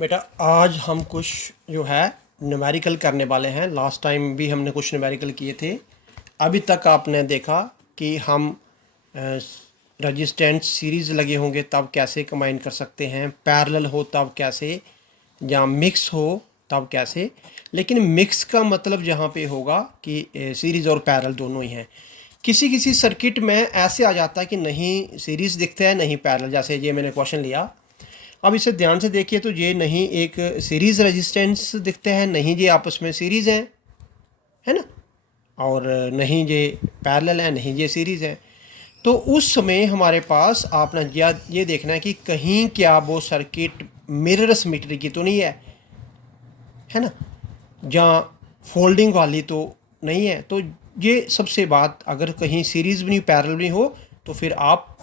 बेटा आज हम कुछ जो है न्यूमेरिकल करने वाले हैं। लास्ट टाइम भी हमने कुछ न्यूमेरिकल किए थे। अभी तक आपने देखा कि हम रेजिस्टेंस सीरीज़ लगे होंगे तब कैसे कंबाइन कर सकते हैं, पैरेलल हो तब कैसे, या मिक्स हो तब कैसे। लेकिन मिक्स का मतलब जहाँ पे होगा कि सीरीज़ और पैरेलल दोनों ही हैं। किसी किसी सर्किट में ऐसे आ जाता है कि नहीं सीरीज़ दिखता है नहीं पैरेलल। जैसे ये मैंने क्वेश्चन लिया, अब इसे ध्यान से देखिए तो ये नहीं एक सीरीज़ रेजिस्टेंस दिखते हैं, नहीं ये आपस में सीरीज़ हैं, है ना, और नहीं ये पैरेलल है, नहीं ये सीरीज़ है। तो उस समय हमारे पास आपने ये देखना है कि कहीं क्या वो सर्किट मिरर सिमेट्री की तो नहीं है ना, जहाँ फोल्डिंग वाली तो नहीं है। तो ये सबसे बात, अगर कहीं सीरीज़ भी नहीं पैरेलल भी हो तो फिर आप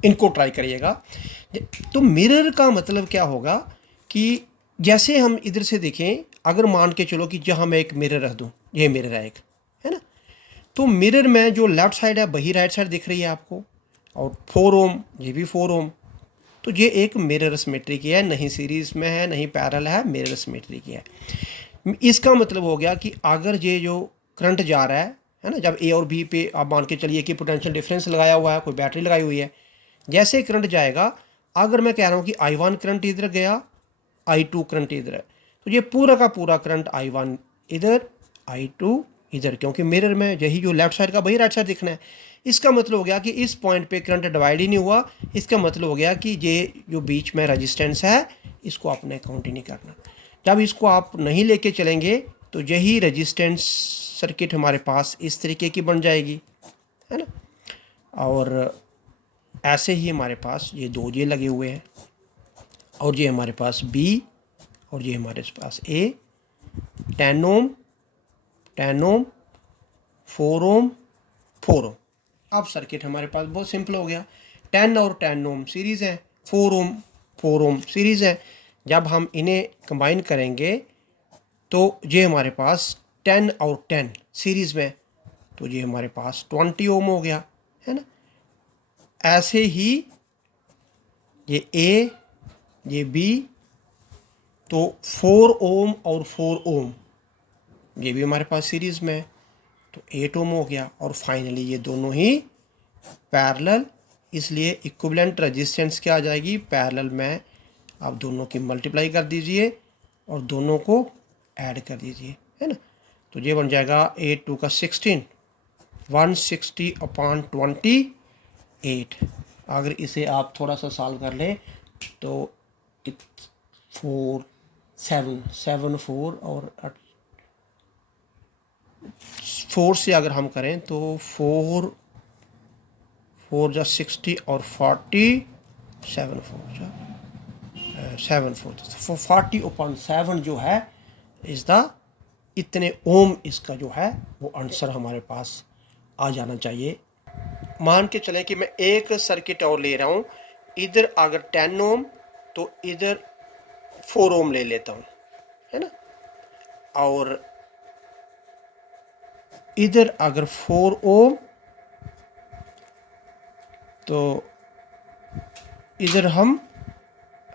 इनको ट्राई करिएगा। तो मिरर का मतलब क्या होगा कि जैसे हम इधर से देखें, अगर मान के चलो कि जहाँ मैं एक मिरर रख दूँ, ये मिरर है एक, है ना, तो मिरर में जो लेफ़्ट साइड है वही राइट साइड दिख रही है आपको, और 4 ओम ये भी 4 ओम। तो ये एक मिरर सिमेट्री की है, नहीं सीरीज़ में है नहीं पैरेलल है, मिरर सिमेट्री की है। इसका मतलब हो गया कि अगर ये जो करंट जा रहा है ना, जब ए और बी पे आप मान के चलिए कि पोटेंशियल डिफरेंस लगाया हुआ है, कोई बैटरी लगाई हुई है, जैसे करंट जाएगा, अगर मैं कह रहा हूँ कि I1 करंट इधर गया, I2 करंट इधर है, तो ये पूरा का पूरा करंट I1 इधर, I2 इधर, क्योंकि मिरर में यही जो लेफ्ट साइड का वही राइट साइड दिखना है। इसका मतलब हो गया कि इस पॉइंट पे करंट डिवाइड ही नहीं हुआ। इसका मतलब हो गया कि ये जो बीच में रेजिस्टेंस है इसको आपने काउंट ही नहीं करना। जब इसको आप नहीं लेके चलेंगे तो यही रेजिस्टेंस सर्किट हमारे पास इस तरीके की बन जाएगी, है ना। और ऐसे ही हमारे पास ये दो ये लगे हुए हैं, और ये हमारे पास बी, और ये हमारे पास ए, 10 ओम 10 ओम 4 ओम 4 ओम। अब सर्किट हमारे पास बहुत सिंपल हो गया। 10 और 10 ओम सीरीज़ है, 4 ओम सीरीज़ है। जब हम इन्हें कंबाइन करेंगे तो ये हमारे पास 10 और 10 सीरीज़ में, तो ये हमारे पास 20 ओम हो गया, है ना। ऐसे ही ये ए, ये बी, तो 4 ओम और 4 ओम ये भी हमारे पास सीरीज़ में है, तो 8 ओम हो गया। और फाइनली ये दोनों ही पैरेलल, इसलिए इक्विवेलेंट रेजिस्टेंस क्या आ जाएगी, पैरेलल में आप दोनों की मल्टीप्लाई कर दीजिए और दोनों को ऐड कर दीजिए, है ना। तो ये बन जाएगा 8 2 का 16, 160/28। अगर इसे आप थोड़ा सा सॉल्व कर लें तो 4 7 7 4 और 4 से अगर हम करें तो 4 4 जा 60 और 40 7 4 जा 7 4, 40/7 जो है इस द इतने ओम इसका जो है वो आंसर हमारे पास आ जाना चाहिए। मान के चलें कि मैं एक सर्किट और ले रहा हूँ, इधर अगर 10 ओम तो इधर 4 ओम ले लेता हूँ, है ना, और इधर अगर 4 ओम तो इधर हम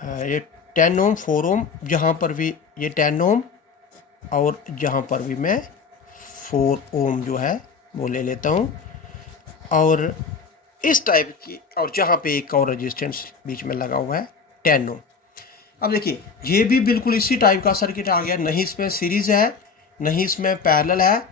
ये 10 ओम 4 ओम, जहाँ पर भी ये 10 ओम और जहाँ पर भी मैं 4 ओम जो है वो ले लेता हूँ, और इस टाइप की, और जहाँ पे एक और रेजिस्टेंस बीच में लगा हुआ है 10 ओम। अब देखिए ये भी बिल्कुल इसी टाइप का सर्किट आ गया, नहीं इसमें सीरीज़ है नहीं इसमें पैरेलल है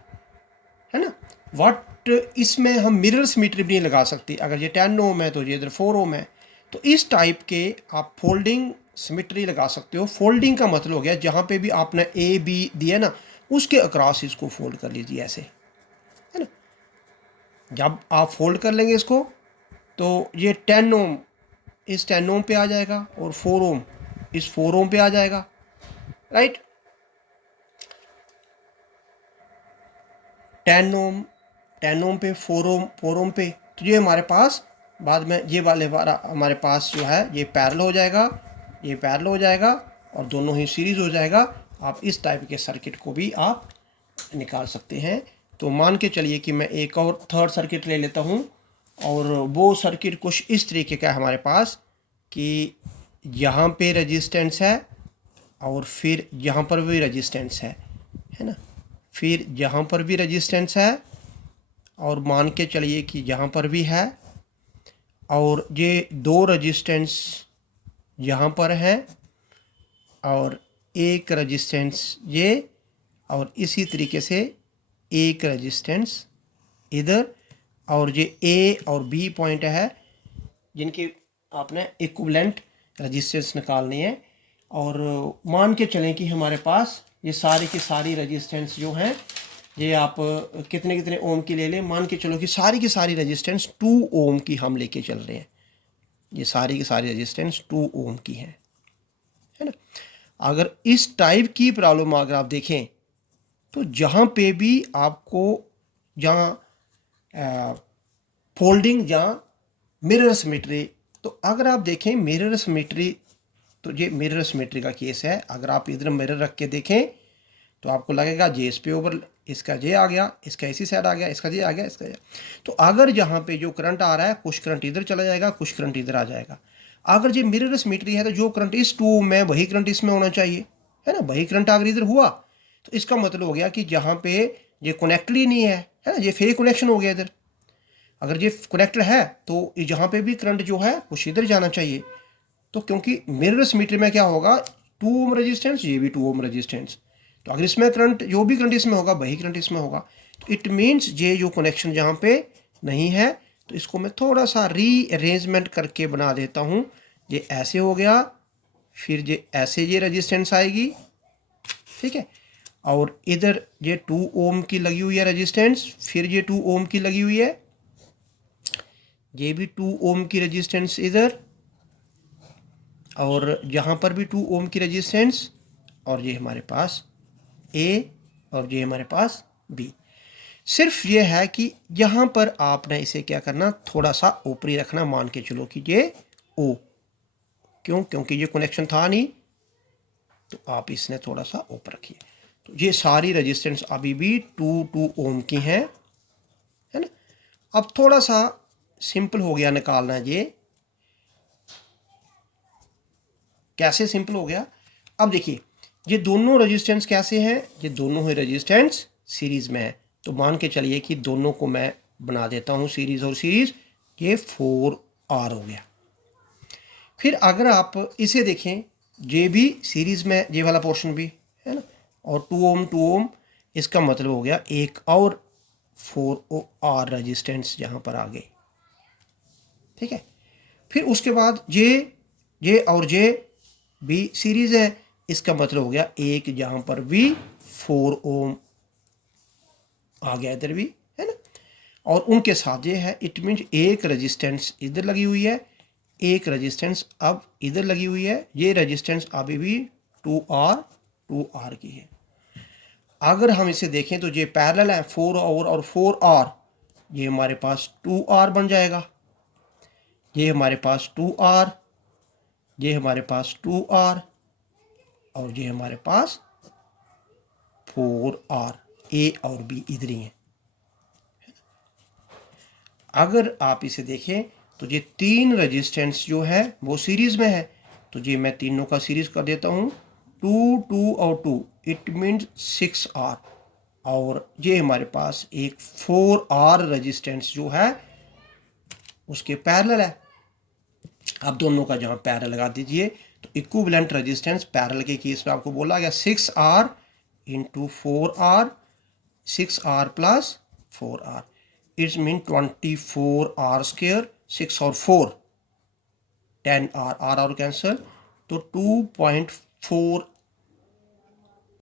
ना। वट इसमें हम मिरर सिमेट्री भी नहीं लगा सकती। अगर ये 10 ओम है तो ये इधर 4 ओम है, तो इस टाइप के आप फोल्डिंग सिमेट्री लगा सकते हो। फोल्डिंग का मतलब हो गया जहाँ पे भी आपने ए बी दिया ना उसके अक्रॉस इसको फोल्ड कर लीजिए ऐसे, है ना। जब आप फोल्ड कर लेंगे इसको तो ये 10 ओम इस 10 ओम पे आ जाएगा और 4 ओम इस 4 ओम पे आ जाएगा, राइट। 10 ओम पे 4 ओम पे, तो ये हमारे पास बाद में ये वाले वाला हमारे पास जो है ये पैरेलल हो जाएगा, ये पैरेलल हो जाएगा और दोनों ही सीरीज़ हो जाएगा। आप इस टाइप के सर्किट को भी आप निकाल सकते हैं। तो मान के चलिए कि मैं एक और थर्ड सर्किट ले लेता हूँ, और वो सर्किट कुछ इस तरीके का है हमारे पास कि यहाँ पे रेजिस्टेंस है और फिर यहाँ पर भी रेजिस्टेंस है ना, फिर यहाँ पर भी रेजिस्टेंस है और मान के चलिए कि यहाँ पर भी है, और ये दो रेजिस्टेंस यहाँ पर है और एक रेजिस्टेंस ये, और इसी तरीके से एक रेजिस्टेंस इधर, और ये ए और बी पॉइंट है जिनकी आपने इक्विवेलेंट रेजिस्टेंस निकालनी है। और मान के चलें कि हमारे पास ये सारी की सारी रेजिस्टेंस जो हैं, ये आप कितने कितने ओम की ले लें, मान के चलो कि सारी की सारी रेजिस्टेंस 2 ओम की हम लेके चल रहे हैं। ये सारी की सारी रेजिस्टेंस 2 ओम की है ना। अगर इस टाइप की प्रॉब्लम अगर आप देखें तो जहाँ पे भी आपको जहाँ फोल्डिंग जहाँ मिरर सिमेट्री, तो अगर आप देखें मिरर सिमेट्री, तो ये मिरर सिमेट्री का केस है। अगर आप इधर मिरर रख के देखें तो आपको लगेगा जे इस पे ओवर, इसका जे आ गया, इसका इसी साइड आ गया, इसका जे आ गया, इसका जे। तो अगर यहाँ पे जो करंट आ रहा है कुछ करंट इधर चला जाएगा, कुछ करंट इधर आ जाएगा। अगर ये मिरर सिमेट्री है तो जो करंट इस 2 में वही करंट इसमें होना चाहिए, है ना। वही करंट अगर इधर हुआ तो इसका मतलब हो गया कि जहाँ पे ये कनेक्टेड ही नहीं है ना, ये फेक कनेक्शन हो गया इधर। अगर ये कनेक्टेड है तो जहाँ पे भी करंट जो है कुछ इधर जाना चाहिए। तो क्योंकि मिरर सिमेट्री में क्या होगा, 2 ओम रेजिस्टेंस, ये भी 2 ओम रेजिस्टेंस, तो अगर इसमें करंट जो भी करंट इसमें होगा वही करंट इसमें होगा। तो इट मीन्स ये जो कनेक्शन जहाँ पे नहीं है, तो इसको मैं थोड़ा सा रीअरेंजमेंट करके बना देता हूँ। ये ऐसे हो गया, फिर ये ऐसे ये रेजिस्टेंस आएगी, ठीक है, और इधर ये 2 ओम की लगी हुई है रेजिस्टेंस, फिर ये 2 ओम की लगी हुई है, ये भी 2 ओम की रेजिस्टेंस इधर, और यहाँ पर भी 2 ओम की रेजिस्टेंस, और ये हमारे पास ए और ये हमारे पास बी। सिर्फ ये है कि यहाँ पर आपने इसे क्या करना, थोड़ा सा ऊपरी रखना, मान के चलो कि ये ओ, क्यों, क्योंकि ये कनेक्शन था नहीं, तो आप इसने थोड़ा सा ऊपर रखिए। तो ये सारी रेजिस्टेंस अभी भी 2 ओम की हैं, है ना। अब थोड़ा सा सिंपल हो गया निकालना, ये कैसे सिंपल हो गया। अब देखिए ये दोनों रेजिस्टेंस कैसे हैं, ये दोनों ही रेजिस्टेंस सीरीज में है। तो मान के चलिए कि दोनों को मैं बना देता हूँ सीरीज और सीरीज, ये 4R हो गया। फिर अगर आप इसे देखें, ये भी सीरीज में, ये वाला पोर्शन भी है ना, और 2 ओम, इसका मतलब हो गया एक और 4R रेजिस्टेंस यहाँ पर आ गए, ठीक है। फिर उसके बाद ये और ये भी सीरीज है, इसका मतलब हो गया एक यहाँ पर भी 4 ओम आ गया इधर भी, है ना। और उनके साथ ये है, इट मीन्स एक रेजिस्टेंस इधर लगी हुई है, एक रेजिस्टेंस अब इधर लगी हुई है। ये रेजिस्टेंस अभी भी 2R की है। अगर हम इसे देखें तो ये पैरेलल है, 4 और 4R, ये हमारे पास 2R बन जाएगा। ये हमारे पास 2R, ये हमारे पास 2R, और ये हमारे पास 4R, ए और बी इधर ही हैं। अगर आप इसे देखें तो ये 3 रेजिस्टेंस जो है वो सीरीज में है, तो ये मैं तीनों का सीरीज कर देता हूँ, 2 और 2, इट मीन्स 6R, और ये हमारे पास एक 4R रेजिस्टेंस जो है उसके पैरेलल है। आप दोनों का जहाँ पैरेलल लगा दीजिए तो इक्विवेलेंट रेजिस्टेंस पैरेलल के केस में आपको बोला गया 6R into 4R, 6R plus 4R, it's mean 24R square, 6 और 4 10R, R और कैंसिल, तो 2.4